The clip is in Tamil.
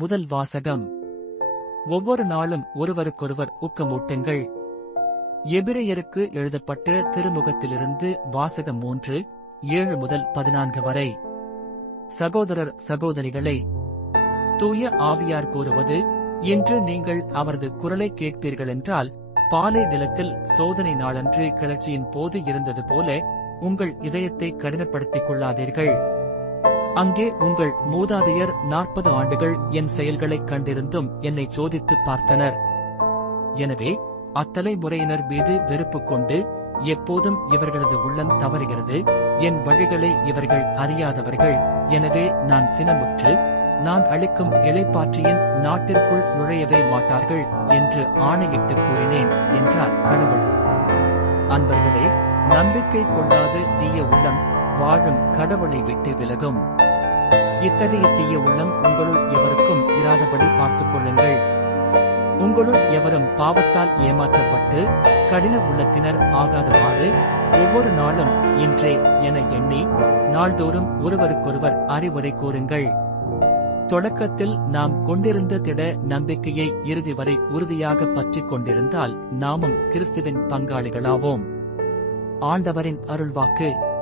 முதல் வாசகம். ஒவ்வொரு நாளும் ஒருவருக்கொருவர் ஊக்கமூட்டுங்கள். எபிரெயருக்கு எழுதப்பட்ட திருமுகத்திலிருந்து வாசகம் 3:7 முதல் 14 வரை. சகோதரர் சகோதரிகளே, தூய ஆவியார் கூறுவது, இன்று நீங்கள் அவரது குரலை கேட்பீர்களென்றால், பாலை நிலத்தில் சோதனை நாளன்று கிளர்ச்சியின் போது இருந்தது போல உங்கள் இதயத்தை கடினப்படுத்திக் கொள்ளாதீர்கள். அங்கே உங்கள் மூதாதையர் 40 ஆண்டுகள் என் செயல்களைக் கண்டிருந்தும் என்னை சோதித்துப் பார்த்தனர். எனவே அத்தலைமுறையினர் மீது வெறுப்பு கொண்டு, எப்போதும் இவர்களது உள்ளம் தவறுகிறது, என் வழிகளை இவர்கள் அறியாதவர்கள், எனவே நான் சினமுற்று, நான் அளிக்கும் இளைப்பாற்றியின் நாட்டிற்குள் நுழையவே மாட்டார்கள் என்று ஆணையிட்டு கூறினேன் என்றார் கடவுள். அன்பர்களே, நம்பிக்கை கொள்ளாத தீய உள்ளம் வாழும் கடவுளை விட்டு விலகும். இத்தகைய தீய உள்ளம் உங்களுள் எவருக்கும் இராதபடி பார்த்துக் கொள்ளுங்கள். உங்களுள் எவரும் பாவத்தால் ஏமாற்றப்பட்டு கடின உள்ளத்தினர் ஆகாதவாறு ஒவ்வொரு நாளும் இன்றே என எண்ணி நாள்தோறும் ஒருவருக்கொருவர் அறிவுரை கூறுங்கள். தொடக்கத்தில் நாம் கொண்டிருந்த திட நம்பிக்கையை இறுதி வரை உறுதியாக பற்றிக் கொண்டிருந்தால் நாமும் கிறிஸ்துவின் பங்காளிகளாவோம். ஆண்டவரின் அருள்வாக்கு.